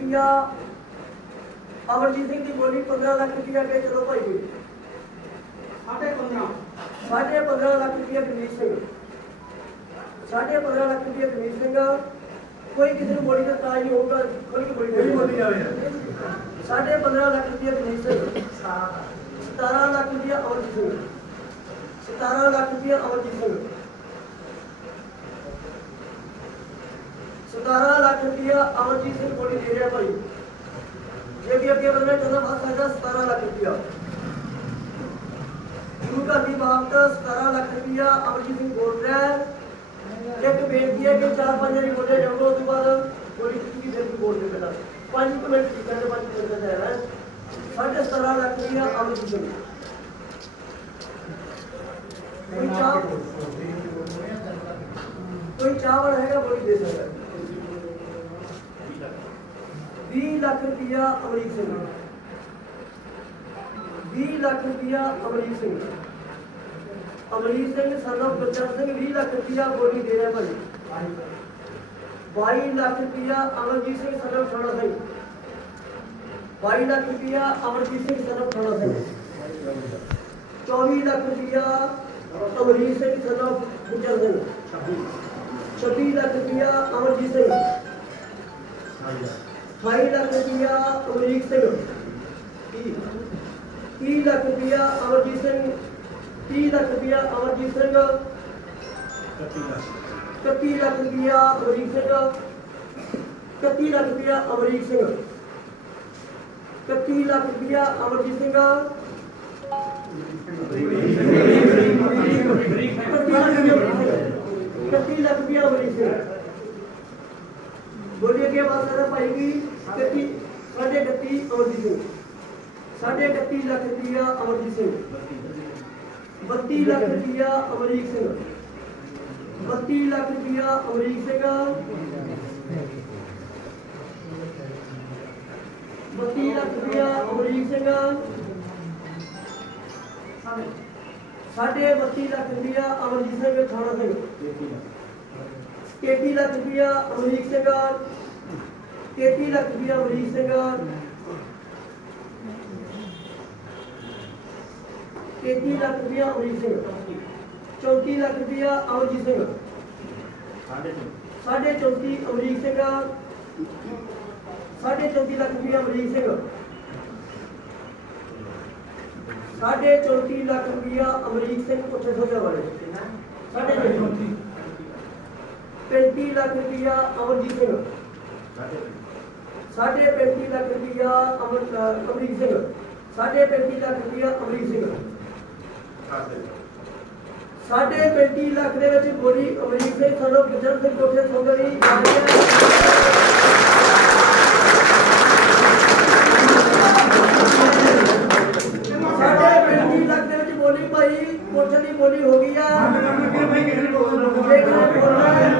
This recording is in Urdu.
ਰੁਪਿਆ ਅਮਰਜੀਤ ਸਿੰਘ ਦੀ ਬੋਲੀ 15 ਲੱਖ ਰੁਪਿਆ ਦੇ ਚਲੋ ਭਾਈ ਜੀ ਸਾਡੇ 15 ਸਾਡੇ 15 ਲੱਖ ਰੁਪਿਆ ਗਣੇਸ਼ ਸਿੰਘ ਸਾਡੇ 15 ਲੱਖ ਰੁਪਿਆ ਗਣੇਸ਼ ਸਿੰਘ ਕੋਈ ਕਿਸੇ ਨੂੰ ਬੋਲੀ ਦਾ ਤਾਜ ਹੀ ਹੋਊਗਾ ਕੋਈ ਕੇ ਬੋਲੀ ਨਹੀਂ ਬੋਲੀ ਜਾਵੇ ਸਾਡੇ 15 ਲੱਖ ਰੁਪਿਆ ਗਣੇਸ਼ ਸਿੰਘ ਸਾਰਾ 17 ਲੱਖ ਰੁਪਿਆ ਅਮਰਜੀਤ ਸਿੰਘ 17 ਲੱਖ ਰੁਪਿਆ ਅਮਰਜੀਤ ਸਿੰਘ ستارہ لاکھ روپیہ آمد جی سے کوڑی دے رہے پائی یہ بھی اپنے بندے کرنا بہت فائدہ ستارہ لاکھ روپیہ گرو کا بھی بھاگ کا ستارہ لاکھ روپیہ آمد جی سے بول رہا ہے ایک بیٹ دیا کہ چار پانچ ہری بولے جب وہ دو بعد کوڑی کسی کی دیر بھی بول دے پہلا پانچ کو میں ٹھیک کرنے پانچ کرنے دے رہا ہے فائدہ ستارہ لاکھ روپیہ آمد جی سے بول کوئی چاہ بڑھ رہے گا بڑھ دے سکتا ہے بھی لاکھ لاکھ لاکھ لاکھ روپیہ روپیہ روپیہ روپیہ امریک امریک امریک سنگھ سنگھ سنگھ سنگھ سن آف گولی دے رہے بھائی امرجیت چوبی لاکھ روپیہ سنگھ سن آف سنگھ چبی لاکھ روپیہ سنگھ امرجیت بائی لاکھ روپیہ امریک سنگھ تی لاکھ روپیہ امرجیت تی لاکھ روپیہ امرجیت کت لاکھ روپیہ امریک سر کھیا امریک سنگھ کچی لاکھ روپیہ امرجیت سنگھ پچی لاکھ روپیہ امریت سنگھ امرجیت بتی روپیہ امریک امریکس بتی لاکھ روپیہ امریکس بتی لاکھ روپیہ امرجیت تتی لاک روپیہ امریک سنگی لاکھ روپیہ امریک سرتی لاکھ روپیہ امریک چونتی لاکھ روپیہ امرجیت ساڑھے چونتی امریک سر ساڑھے چونتی لاکھ روپیہ امریت سنگ ساڈے چونتی لاکھ روپیہ امریک ہو گیا بڑے 35 ਲੱਖ ਰੁਪਇਆ ਅਮਰਜੀਤ ਸਿੰਘ ਸਾਡੇ 35 ਲੱਖ ਰੁਪਇਆ ਅਮਰ ਅਮਰੀਕ ਸਿੰਘ ਸਾਡੇ 35 ਲੱਖ ਰੁਪਇਆ ਅਮਰੀਕ ਸਿੰਘ ਸਾਡੇ 35 ਲੱਖ ਦੇ ਵਿੱਚ ਗੋਰੀ ਅਮਰੀਕ ਸਿੰਘ ਸਾਨੂੰ ਗੁਜਰ ਸਿੰਘ ਕੋਠੇ ਸੰਗਲੀ ਸਾਡੇ 35 ਲੱਖ ਦੇ ਵਿੱਚ ਬੋਲੀ ਭਾਈ ਕੋਠੇ ਦੀ ਬੋਲੀ ਹੋ ਗਈ ਆ